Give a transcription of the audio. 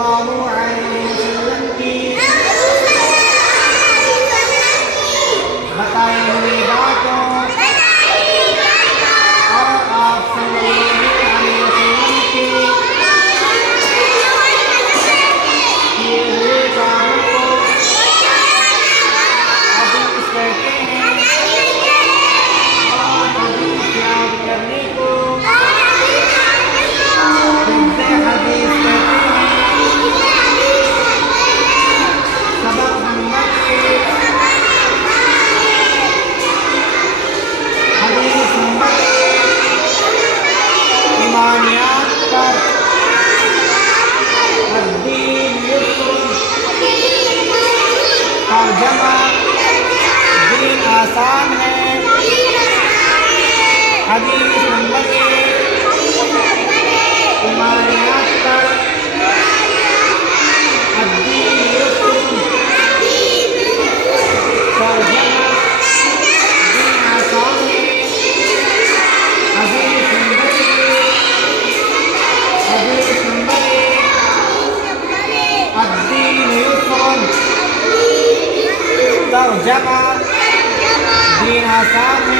सल्लल्लाहु अलैहि वसल्लम की बताई हुई बातों और आप सल्लल्लाहु अलैहि वसल्लम की किए हुए कामों को हदीस कहते हैं और हदीस याद करने को हिफ्ज़ हदीस कहते हैं। सबक नंबर 1 हदीस नंबर 1 ईमानियात पर अद्दीन युस्र तर्जमा दीन आसान है। हदीस नंबर 1 ईमानियात पर अद्दीन युस्र तर्जमा दीन आसान है। हदीस नंबर 1 अद्दीन युस्र तर्जमा दीन आसान है।